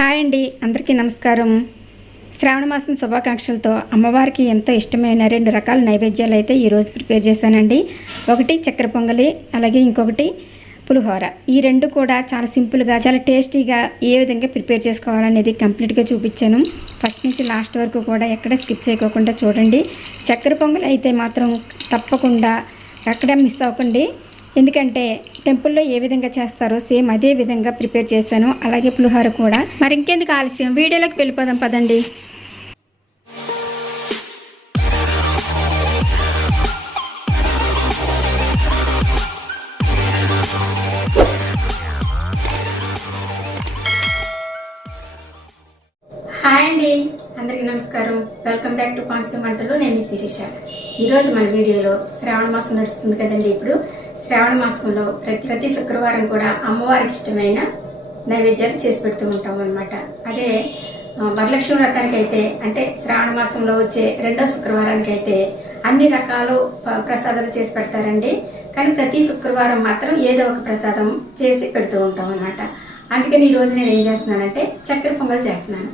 Hi అండి, అందరికీ నమస్కారం. శ్రావణ మాసం శుభాకాంక్షలతో అమ్మవారికి ఎంతో ఇష్టమైన 2 రకాల నైవేద్యాలు అయితే ఈరోజు ప్రిపేర్ చేశానండి. ఒకటి చక్కెర పొంగలి, అలాగే ఇంకొకటి పులిహోర. ఈ 2 కూడా చాలా సింపుల్గా, చాలా టేస్టీగా ఏ విధంగా ప్రిపేర్ చేసుకోవాలనేది కంప్లీట్గా చూపించాను. ఫస్ట్ నుంచి లాస్ట్ వరకు కూడా ఎక్కడ స్కిప్ చేయకోకుండా చూడండి. చక్కెర పొంగలి అయితే మాత్రం తప్పకుండా ఎక్కడ మిస్ అవ్వకండి. ఎందుకంటే టెంపుల్లో ఏ విధంగా చేస్తారో సేమ్ అదే విధంగా ప్రిపేర్ చేశాను. అలాగే పులిహోర కూడా. మరి ఇంకెందుకు ఆలస్యం, వీడియోలోకి వెళ్ళిపోదాం పదండి. హాయ్ అండి, అందరికీ నమస్కారం. వెల్కమ్ బ్యాక్ టు పాన్సి వంటలు. నేను మీ శిరీష. ఈరోజు మన వీడియోలో శ్రావణ మాసం నడుస్తుంది కదండి. ఇప్పుడు శ్రావణ మాసంలో ప్రతి శుక్రవారం కూడా అమ్మవారికి ఇష్టమైన నైవేద్యాలు చేసి పెడుతూ ఉంటాం అన్నమాట. అదే వరలక్ష్మి వ్రతానికి అయితే, అంటే శ్రావణ మాసంలో వచ్చే 2వ శుక్రవారానికి అయితే అన్ని రకాలు ప్రసాదాలు చేసి పెడతారండి. కానీ ప్రతి శుక్రవారం మాత్రం ఏదో ఒక ప్రసాదం చేసి పెడుతూ ఉంటాం అన్నమాట. అందుకని ఈరోజు నేను ఏం చేస్తున్నానంటే చక్కెర పొంగల్ చేస్తున్నాను.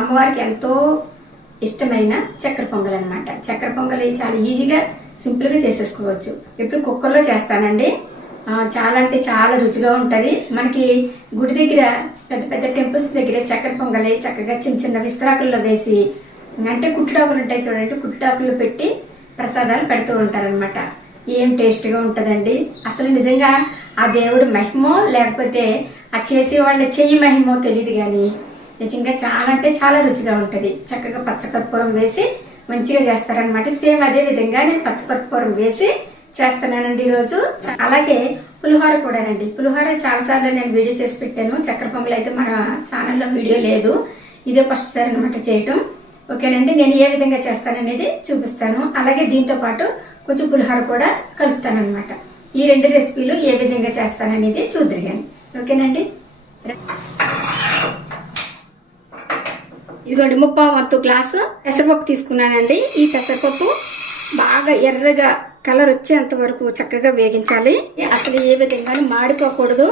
అమ్మవారికి ఎంతో ఇష్టమైన చక్కెర పొంగల్ అనమాట. చక్కెర పొంగల్ చాలా ఈజీగా సింపుల్గా చేసేసుకోవచ్చు. ఇప్పుడు కుక్కర్లో చేస్తానండి. చాలా అంటే చాలా రుచిగా ఉంటుంది. మనకి గుడి దగ్గర పెద్ద పెద్ద టెంపుల్స్ దగ్గర చక్కెర పొంగలి చక్కగా చిన్న చిన్న విస్తరాకుల్లో వేసి, అంటే కుట్టుటాకులు ఉంటాయి చూడండి, కుట్టుటాకులు పెట్టి ప్రసాదాలు పెడుతూ ఉంటారనమాట. ఏం టేస్ట్గా ఉంటుందండి. అసలు నిజంగా ఆ దేవుడు మహిమో లేకపోతే ఆ చేసేవాళ్ళ చెయ్యి మహిమో తెలియదు, కానీ నిజంగా చాలా అంటే చాలా రుచిగా ఉంటుంది. చక్కగా పచ్చకర్పూరం వేసి మంచిగా చేస్తారనమాట. సేమ్ అదే విధంగా నేను పచ్చకర్పూరం వేసి చేస్తున్నానండి ఈరోజు. అలాగే పులిహోర కూడానండి. పులిహోర చాలాసార్లు నేను వీడియో చేసి పెట్టాను. చక్కెర పొంగల్ అయితే మన ఛానల్లో వీడియో లేదు, ఇదే ఫస్ట్ సారి అనమాట చేయటం. ఓకేనండి, నేను ఏ విధంగా చేస్తాననేది చూపిస్తాను. అలాగే దీంతో పాటు కొంచెం పులిహోర కూడా కలుపుతాను అనమాట. ఈ 2 రెసిపీలు ఏ విధంగా చేస్తాననేది చూద్దరు కానీ. ఓకేనండి. ఇదిగోండి 3/4 గ్లాసు పెసరపప్పు తీసుకున్నానండి. ఈ పెసరపప్పు బాగా ఎర్రగా కలర్ వచ్చేంత వరకు చక్కగా వేగించాలి. అసలు ఏ విధంగా మాడిపోకూడదు,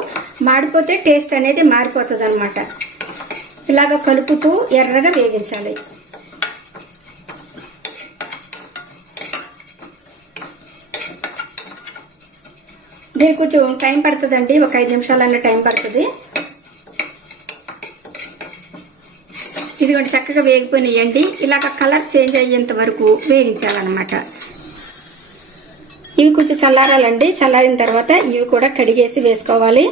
మాడిపోతే టేస్ట్ అనేది మారిపోతుంది అనమాట. ఇలాగ కలుపుతూ ఎర్రగా వేగించాలి. దీనికి కొంచెం టైం పడుతుందండి, ఒక 5 నిమిషాలన్న టైం పడుతుంది. ఇదిగోండి చక్కగా వేగిపోయినాయండి. ఇలాగ కలర్ చేంజ్ అయ్యేంత వరకు వేగించాలన్నమాట. ఇవి కొంచెం చల్లారాలండి. చల్లారిన తర్వాత ఇవి కూడా కడిగేసి వేసుకోవాలి.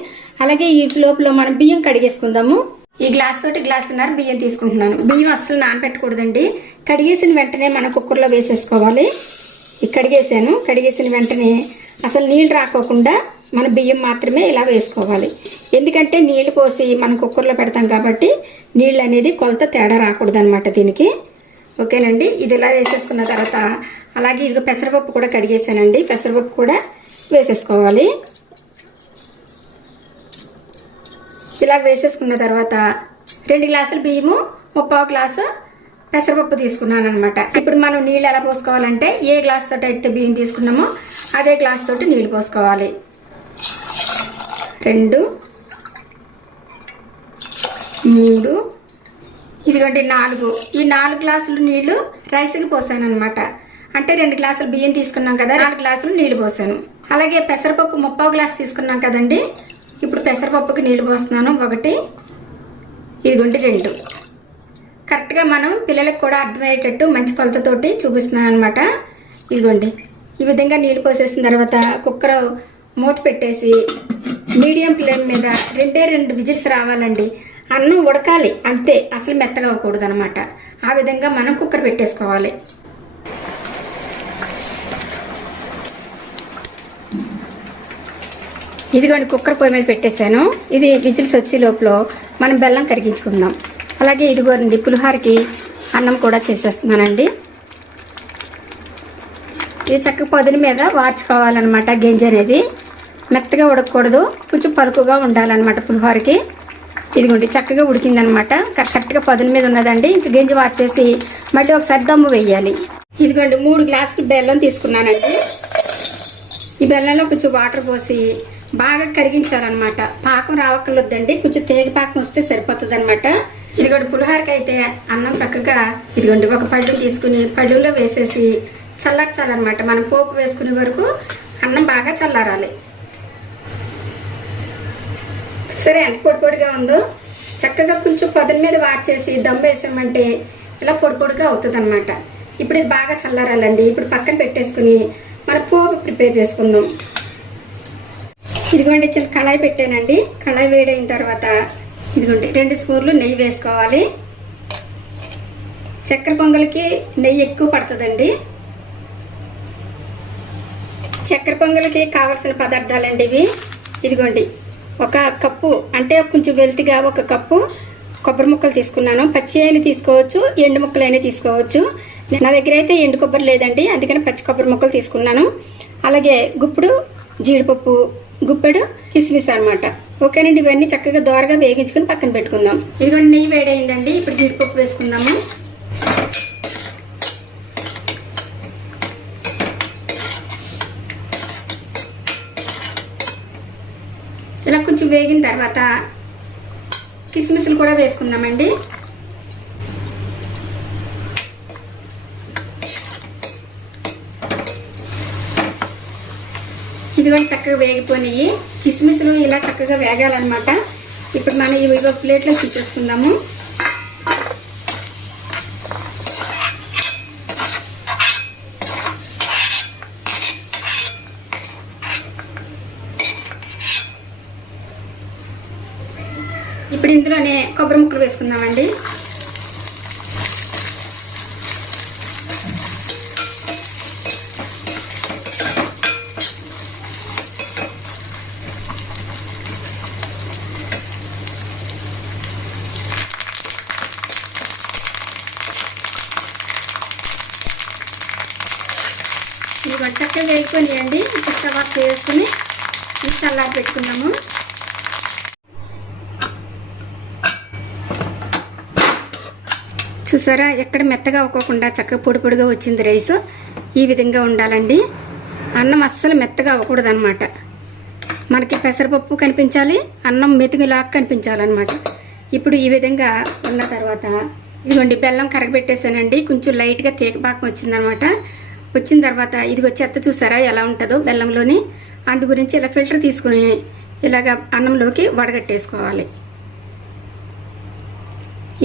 అలాగే ఈ లోపల మనం బియ్యం కడిగేసుకుందాము. ఈ గ్లాస్ తోటి 1.5 గ్లాస్ బియ్యం తీసుకుంటున్నాను. బియ్యం అస్సలు నానబెట్టకూడదండి. కడిగేసిన వెంటనే మన కుక్కర్లో వేసేసుకోవాలి. కడిగేసాను. కడిగేసిన వెంటనే అసలు నీళ్ళు రాకోకుండా మన బియ్యం మాత్రమే ఇలా వేసుకోవాలి. ఎందుకంటే నీళ్ళు పోసి మనం కుక్కర్లో పెడతాం కాబట్టి నీళ్ళు అనేది కొలత తేడా రాకూడదు అనమాట దీనికి. ఓకేనండి. ఇది ఇలా వేసేసుకున్న తర్వాత అలాగే ఇదిగో పెసరపప్పు కూడా కడిగేసానండి. పెసరపప్పు కూడా వేసేసుకోవాలి. ఇలా వేసేసుకున్న తర్వాత 2 గ్లాసుల బియ్యము 3/4 గ్లాసు పెసరపప్పు తీసుకున్నాను అనమాట. ఇప్పుడు మనం నీళ్ళు ఎలా పోసుకోవాలంటే ఏ గ్లాస్ తోటి అయితే బియ్యం తీసుకున్నామో అదే గ్లాస్ తోటి నీళ్ళు పోసుకోవాలి. 2, 3, ఇదిగోండి 4. ఈ 4 గ్లాసులు నీళ్లు రైస్కి పోసాను అనమాట. అంటే 2 గ్లాసులు బియ్యం తీసుకున్నాం కదా, 4 గ్లాసులు నీళ్లు పోసాను. అలాగే పెసరపప్పు 3/4 గ్లాస్ తీసుకున్నాం కదండి. ఇప్పుడు పెసరపప్పుకి నీళ్లు పోస్తున్నాను. 1, ఇదిగోండి 2. కరెక్ట్గా మనం పిల్లలకు కూడా అర్థమయ్యేటట్టు మంచి కొలతతోటి చూపిస్తున్నాను అనమాట. ఇదిగోండి ఈ విధంగా నీళ్ళు పోసేసిన తర్వాత కుక్కర్ మూత పెట్టేసి మీడియం ఫ్లేమ్ మీద 2 విజిల్స్ రావాలండి. అన్నం ఉడకాలి అంతే, అసలు మెత్తగా అవ్వకూడదు అనమాట. ఆ విధంగా మనం కుక్కర్ పెట్టేసుకోవాలి. ఇదిగోండి కుక్కర్ పొయ్యి మీద పెట్టేశాను. ఇది విజిల్స్ వచ్చే లోపల మనం బెల్లం కరిగించుకుందాం. అలాగే ఇదిగోండి పులిహోరకి అన్నం కూడా చేసేస్తున్నానండి. ఇది చక్కగా పొదిని మీద వార్చుకోవాలన్నమాట. గంజి అనేది మెత్తగా ఉడకకూడదు, కొంచెం పలుకుగా ఉండాలన్నమాట పులిహోరకి. ఇదిగోండి చక్కగా ఉడికిందనమాట. కరెక్ట్గా పొదిని మీద ఉన్నదండి. ఇంక గంజి వార్చేసి మళ్ళీ ఒకసారి దమ్ము వేయాలి. ఇదిగోండి 3 గ్లాసులు బెల్లం తీసుకున్నానండి. ఈ బెల్లంలో కొంచెం వాటర్ పోసి బాగా కరిగించాలన్నమాట. పాకం రావక్కర్లేదండి, కొంచెం తేగ పాకం వస్తే సరిపోతుంది అనమాట. ఇదిగోండి పులిహోరకి అయితే అన్నం చక్కగా ఇదిగోండి ఒక పళ్ళు తీసుకుని పళ్ళులో వేసేసి చల్లార్చాలన్నమాట. మనం పోపు వేసుకునే వరకు అన్నం బాగా చల్లారాలి. సరే ఎంత పొడి పొడిగా ఉందో చక్కగా కొంచెం పొదల మీద వార్చేసి దమ్ వేసామంటే ఇలా పొడి పొడిగా అవుతుంది అనమాట. ఇప్పుడు ఇది బాగా చల్లారాలండి. ఇప్పుడు పక్కన పెట్టేసుకుని మనం పోపు ప్రిపేర్ చేసుకుందాం. ఇదిగోండి చిన్న కళాయి పెట్టానండి. కళాయి వేడైన తర్వాత ఇదిగోండి 2 స్పూన్లు నెయ్యి వేసుకోవాలి. చక్కెర పొంగల్కి నెయ్యి ఎక్కువ పడుతుందండి. చక్కెర పొంగల్కి కావాల్సిన పదార్థాలండి ఇవి. ఇదిగోండి 1 కప్పు అంటే కొంచెం వెల్తిగా 1 కప్పు కొబ్బరి ముక్కలు తీసుకున్నాను. పచ్చి అయినా తీసుకోవచ్చు, ఎండు ముక్కలైనా తీసుకోవచ్చు. నా దగ్గర అయితే ఎండు కొబ్బరి లేదండి, అందుకని పచ్చి కొబ్బరి ముక్కలు తీసుకున్నాను. అలాగే గుప్పుడు జీడిపప్పు, గుప్పెడు కిస్మిస్ అనమాట. ఓకేనండి, ఇవన్నీ చక్కగా దోరగా వేగించుకుని పక్కన పెట్టుకుందాం. ఇదిగోండి నెయ్యి వేడైందండి. ఇప్పుడు జీడిపప్పు వేసుకుందాము. ఇలా కొంచెం వేగిన తర్వాత కిస్మిస్లు కూడా వేసుకుందామండి. ఇది కూడా చక్కగా వేగిపోయినాయి. కిస్మిస్లు ఇలా చక్కగా వేగాలన్నమాట. ఇప్పుడు మనం ఇవి ప్లేట్లో తీసేసుకుందాము. ఇప్పుడు ఇందులోనే కొబ్బరి ముక్కలు వేసుకుందామండి. ఇవి చక్కగా వేసుకొనియండి. ఇప్పుడు స్టవ్ ఆఫ్ చేసుకుని చల్లారి పెట్టుకుందాము. చూసారా ఎక్కడ మెత్తగా అవ్వకుండా చక్కగా పొడి పొడిగా వచ్చింది రైస్. ఈ విధంగా ఉండాలండి. అన్నం అస్సలు మెత్తగా అవ్వకూడదు అనమాట. మనకి పెసరపప్పు కనిపించాలి, అన్నం మెతుకులాగా కనిపించాలన్నమాట. ఇప్పుడు ఈ విధంగా ఉన్న తర్వాత ఇదిగోండి బెల్లం కరగబెట్టేసానండి. కొంచెం లైట్గా తీగపాకం వచ్చిందనమాట. వచ్చిన తర్వాత ఇదిగో చెత్త చూసారా ఎలా ఉంటుందో బెల్లంలోని. అందు గురించి ఇలా ఫిల్టర్ తీసుకుని ఇలాగ అన్నంలోకి వడగట్టేసుకోవాలి.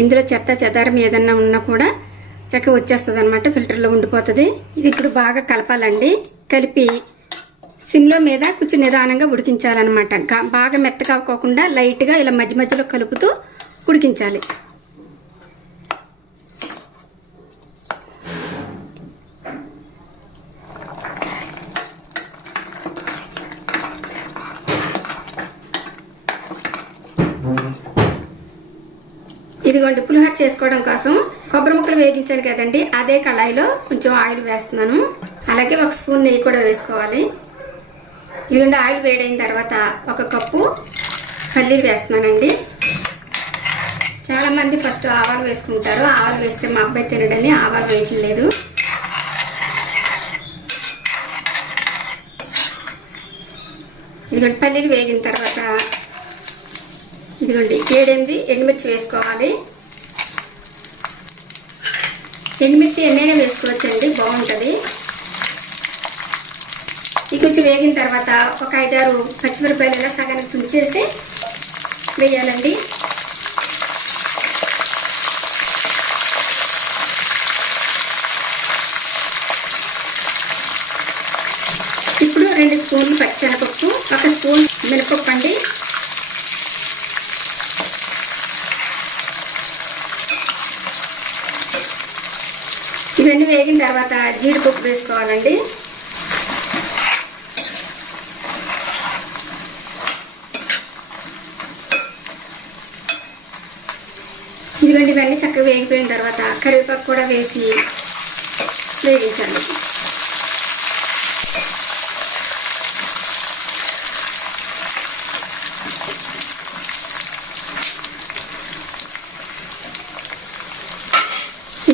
ఇందులో చెత్త చెదారం ఏదన్నా ఉన్నా కూడా చక్కగా వచ్చేస్తుంది అనమాట, ఫిల్టర్లో ఉండిపోతుంది. ఇది ఇప్పుడు బాగా కలపాలండి. కలిపి సిమ్లో మీద కొంచెం నిదానంగా ఉడికించాలన్నమాట. బాగా మెత్తగా అవ్వకుండా లైట్గా ఇలా మధ్య మధ్యలో కలుపుతూ ఉడికించాలి. ఇదిగోండి పులిహోర చేసుకోవడం కోసం కొబ్బరి ముక్కలు వేగించాను కదండి, అదే కళాయిలో కొంచెం ఆయిల్ వేస్తున్నాను. అలాగే 1 స్పూన్ నెయ్యి కూడా వేసుకోవాలి. ఇదిగోండి ఆయిల్ వేడైన తర్వాత 1 కప్పు పల్లీలు వేస్తున్నానండి. చాలామంది ఫస్ట్ ఆవాలు వేసుకుంటారు. ఆవాలు వేస్తే మా అబ్బాయి తినడని ఆవాలు వేయట్లేదు. ఇదిగోండి పల్లీలు వేగిన తర్వాత ఇదిగోండి 7-8 ఎండుమిర్చి వేసుకోవాలి. ఎండుమిర్చి ఎన్నైనా వేసుకోవచ్చండి, బాగుంటుంది. ఇది కొంచెం వేగిన తర్వాత ఒక 5-6 పచ్చిమిరపకాయలు ఇలా సగానికి తుంచేసి వేయాలండి. ఇప్పుడు 2 స్పూన్లు పచ్చిశనగపప్పు, 1 స్పూన్ మినపప్పు అండి. ఇవన్నీ వేగిన తర్వాత జీడిపప్పు వేసుకోవాలండి. ఇదిగోండి ఇవన్నీ చక్కగా వేగిపోయిన తర్వాత కరివేపాకు కూడా వేసి వేగించాలి.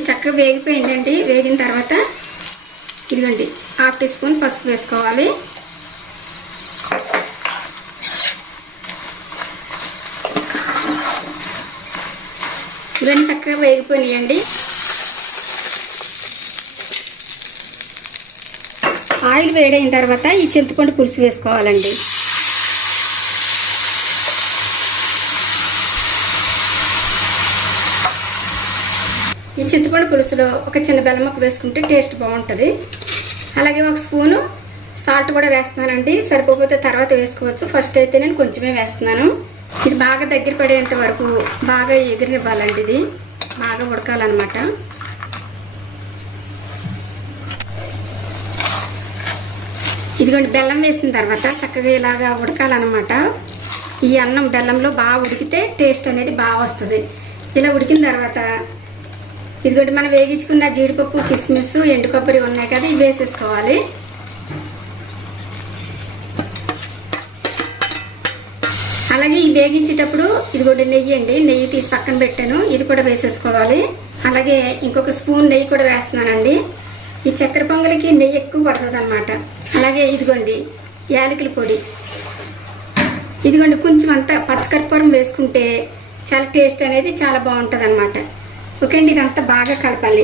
చక్కగా వేగిపోయిందండి. వేగిన తర్వాత ఇదిగోండి 1/2 టీ స్పూన్ పసుపు వేసుకోవాలి. ఇవన్నీ చక్కగా వేగిపోయినాయండి. ఆయిల్ వేడైన తర్వాత ఈ చింతపండు పులుసు వేసుకోవాలండి. ఈ చింతపండు పులుసులో ఒక చిన్న బెల్లం ముక్క వేసుకుంటే టేస్ట్ బాగుంటుంది. అలాగే ఒక స్పూను సాల్ట్ కూడా వేస్తున్నానండి. సరిపోతే తర్వాత వేసుకోవచ్చు. ఫస్ట్ అయితే నేను కొంచెమే వేస్తున్నాను. ఇది బాగా దగ్గర పడేంత వరకు బాగా ఎగిరివ్వాలండి. ఇది బాగా ఉడకాలన్నమాట. ఇదిగోండి బెల్లం వేసిన తర్వాత చక్కగా ఇలాగా ఉడకాలన్నమాట. ఈ అన్నం బెల్లంలో బాగా ఉడికితే టేస్ట్ అనేది బాగా వస్తుంది. ఇలా ఉడికిన తర్వాత ఇదిగోండి మనం వేగించుకున్న జీడిపప్పు, కిస్మిస్, ఎండు కొబ్బరి ఉన్నాయి కదా, ఇవి వేసేసుకోవాలి. అలాగే ఈ వేగించేటప్పుడు ఇదిగోండి నెయ్యి అండి, నెయ్యి తీసి పక్కన పెట్టాను, ఇది కూడా వేసేసుకోవాలి. అలాగే ఇంకొక స్పూన్ నెయ్యి కూడా వేస్తున్నానండి. ఈ చక్కెర పొంగలికి నెయ్యి ఎక్కువ పడుతుంది అనమాట. అలాగే ఇదిగోండి యాలకుల పొడి, ఇదిగోండి కొంచెం అంతా పచ్చకర్పూరం వేసుకుంటే చాలా టేస్ట్ అనేది చాలా బాగుంటుంది అనమాట. ఓకే అండి, ఇదంతా బాగా కలపాలి.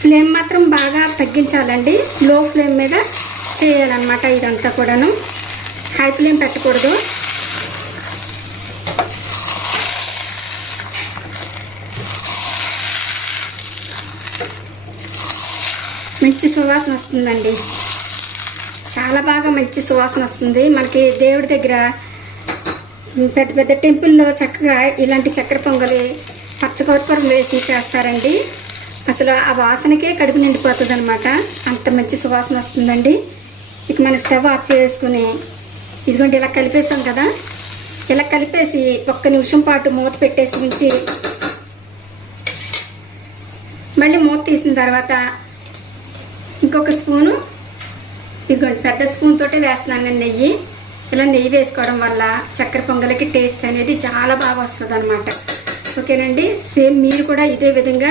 ఫ్లేమ్ మాత్రం బాగా తగ్గించాలండి. లో ఫ్లేమ్ మీద చేయాలన్నమాట. ఇదంతా కూడాను హై ఫ్లేమ్ పెట్టకూడదు. మంచి సువాసన వస్తుందండి. చాలా బాగా మంచి సువాసన వస్తుంది. మనకి దేవుడి దగ్గర పెద్ద పెద్ద టెంపుల్లో చక్కగా ఇలాంటి చక్కెర పొంగలి పచ్చకర్పూరం వేసి చేస్తారండి. అసలు ఆ వాసనకే కడుపు నిండిపోతుంది అనమాట. అంత మంచి సువాసన వస్తుందండి. ఇక మన స్టవ్ ఆఫ్ చేసుకుని ఇదిగోండి ఇలా కలిపేసాం కదా, ఇలా కలిపేసి ఒక్క నిమిషం పాటు మూత పెట్టేసి ఉంచి మళ్ళీ మూత తీసిన తర్వాత ఇంకొక స్పూను ఇదిగోండి పెద్ద స్పూన్ తోటే వేస్తున్నాను నేను నెయ్యి. ఇలా నెయ్యి వేసుకోవడం వల్ల చక్కెర పొంగలికి టేస్ట్ అనేది చాలా బాగా వస్తుంది అనమాట. ఓకేనండి, సేమ్ మీరు కూడా ఇదే విధంగా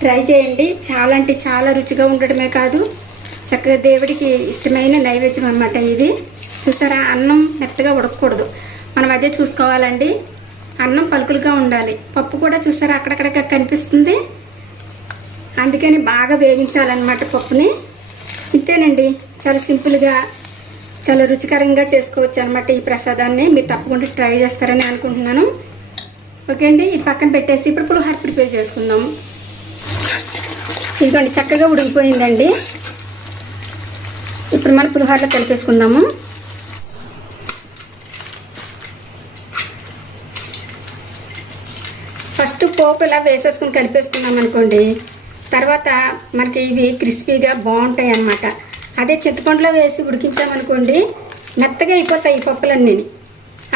ట్రై చేయండి. చాలా అంటే చాలా రుచిగా ఉండడమే కాదు, చక్కగా దేవుడికి ఇష్టమైన నైవేద్యం అన్నమాట. ఇది చూసారా, అన్నం మెత్తగా ఉడకకూడదు, మనం అదే చూసుకోవాలండి. అన్నం పలుకులుగా ఉండాలి. పప్పు కూడా చూసారా అక్కడక్కడ కనిపిస్తుంది, అందుకని బాగా వేగించాలన్నమాట పప్పుని. ఇంతేనండి, చాలా సింపుల్గా చాలా రుచికరంగా చేసుకోవచ్చు అనమాట ఈ ప్రసాదాన్ని. మీరు తప్పకుండా ట్రై చేస్తారని అనుకుంటున్నాను. ఓకే అండి, ఇది పక్కన పెట్టేసి ఇప్పుడు పులిహోర ప్రిపేర్ చేసుకుందాం. ఇదిగోండి చక్కగా ఉడికిపోయిందండి. ఇప్పుడు మనం పులిహోరలో కలిపేసుకుందాము. ఫస్ట్ పోపు ఇలా వేసేసుకుని కలిపేసుకున్నాం అనుకోండి, తర్వాత మనకి ఇవి క్రిస్పీగా బాగుంటాయి అన్నమాట. అదే చింతపండులో వేసి ఉడికించామనుకోండి మెత్తగా అయిపోతాయి ఈ పప్పులన్నీ.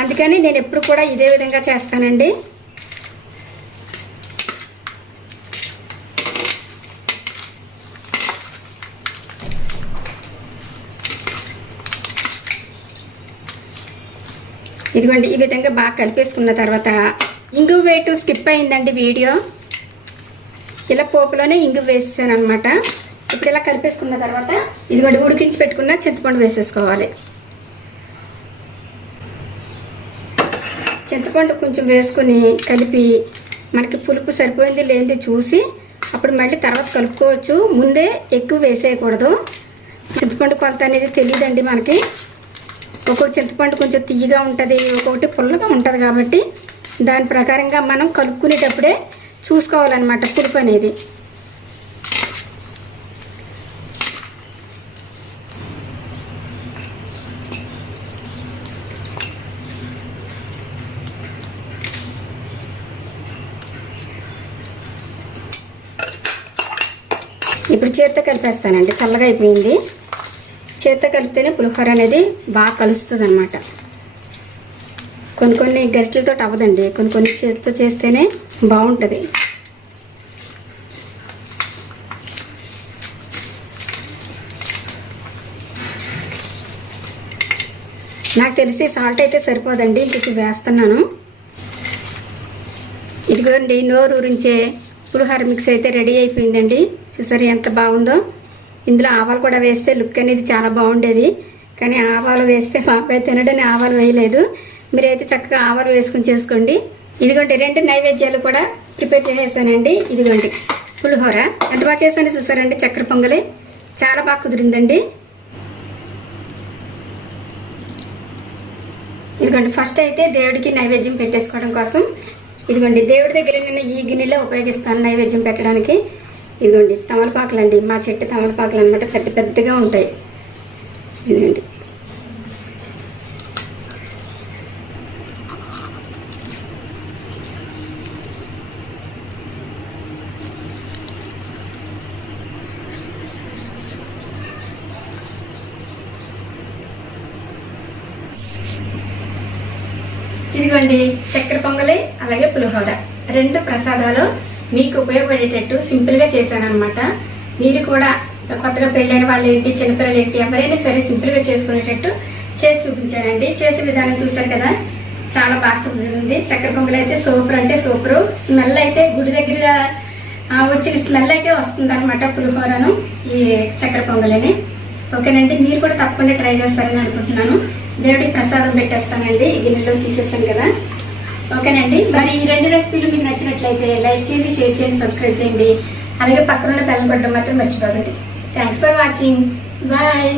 అందుకని నేను ఎప్పుడు కూడా ఇదే విధంగా చేస్తానండి. ఇదిగోండి ఈ విధంగా బాగా కలిపేసుకున్న తర్వాత ఇంగువ వేయటం స్కిప్ అయిందండి వీడియో. ఇలా పోపులోనే ఇంగువ వేసేసాను అనమాట. ఇప్పుడు ఇలా కలిపేసుకున్న తర్వాత ఇదిగోండి ఉడికించి పెట్టుకున్న చింతపండు వేసేసుకోవాలి. చింతపండు కొంచెం వేసుకొని కలిపి మనకి పులుపు సరిపోయింది లేనిది చూసి అప్పుడు మళ్ళీ తర్వాత కలుపుకోవచ్చు. ముందే ఎక్కువ వేసేయకూడదు. చింతపండు కొలత అనేది తెలియదండి మనకి. ఒక్కొక్క చింతపండు కొంచెం తియ్యగా ఉంటుంది, ఒక్కొక్కటి పుల్లగా ఉంటుంది. కాబట్టి దాని ప్రకారంగా మనం కలుపుకునేటప్పుడే చూసుకోవాలన్నమాట పులుపు అనేది. ఇప్పుడు చేత్తో కలిపేస్తానండి, చల్లగా అయిపోయింది. చేత్తో కలిపితేనే పులిహోర అనేది బాగా కలుస్తుంది అనమాట. కొన్ని గరిటెలతో అవ్వదండి, కొన్ని చేతితో చేస్తేనే బాగుంటుంది. నాకు తెలిసి సాల్ట్ అయితే సరిపోదండి, ఇంకొంచెం వేస్తున్నాను. ఇదిగోండి నోరు ఊరించే పులిహోర మిక్స్ అయితే రెడీ అయిపోయిందండి. చూసారు ఎంత బాగుందో. ఇందులో ఆవాలు కూడా వేస్తే లుక్ అనేది చాలా బాగుండేది, కానీ ఆవాలు వేస్తే మా అబ్బాయి తినడని ఆవాలు వేయలేదు. మీరైతే చక్కగా ఆవాలు వేసుకొని చేసుకోండి. ఇదిగోండి 2 నైవేద్యాలు కూడా ప్రిపేర్ చేసేసానండి. ఇదిగోండి పులిహోర ఎంత బాగా చేశానో చూసారండి. చక్కెర పొంగలి చాలా బాగా కుదిరిందండి. ఇదిగోండి ఫస్ట్ అయితే దేవుడికి నైవేద్యం పెట్టేసుకోవడం కోసం ఇదిగోండి దేవుడి దగ్గర నేను ఈ గిన్నెలో ఉపయోగిస్తాను నైవేద్యం పెట్టడానికి. ఇదిగోండి తమలపాకులు అండి, మా చెట్టు తమలపాకులు అనమాట, పెద్ద పెద్దగా ఉంటాయి. ఇదిగోండి ఇదిగోండి చక్కెర పొంగలి అలాగే పులిహోర 2 ప్రసాదాలు మీకు ఉపయోగపడేటట్టు సింపుల్గా చేశాను అనమాట. మీరు కూడా కొత్తగా పెళ్ళైన వాళ్ళు ఏంటి, చిన్నపిల్లలు ఏంటి, ఎవరైనా సరే సింపుల్గా చేసుకునేటట్టు చేసి చూపించానండి. చేసే విధానం చూశారు కదా, చాలా బాగా కుదిరింది. చక్కెర పొంగలి అయితే సూపర్ అంటే సూపరు. స్మెల్ అయితే గుడి దగ్గర వచ్చిన స్మెల్ అయితే వస్తుంది అనమాట పులిహోరను, ఈ చక్కెర పొంగలిని. ఓకేనండి, మీరు కూడా తప్పకుండా ట్రై చేస్తారని అనుకుంటున్నాను. దేవుడికి ప్రసాదం పెట్టేస్తానండి, ఈ గిన్నెలో తీసేస్తాను కదా. ఓకేనండి, మరి ఈ 2 రెసిపీలు మీకు నచ్చినట్లయితే లైక్ చేయండి, షేర్ చేయండి, సబ్స్క్రైబ్ చేయండి. అలాగే పక్కన ఉన్న బెల్ కొట్టడం మాత్రం మర్చిపోకండి. Thanks for watching. బాయ్.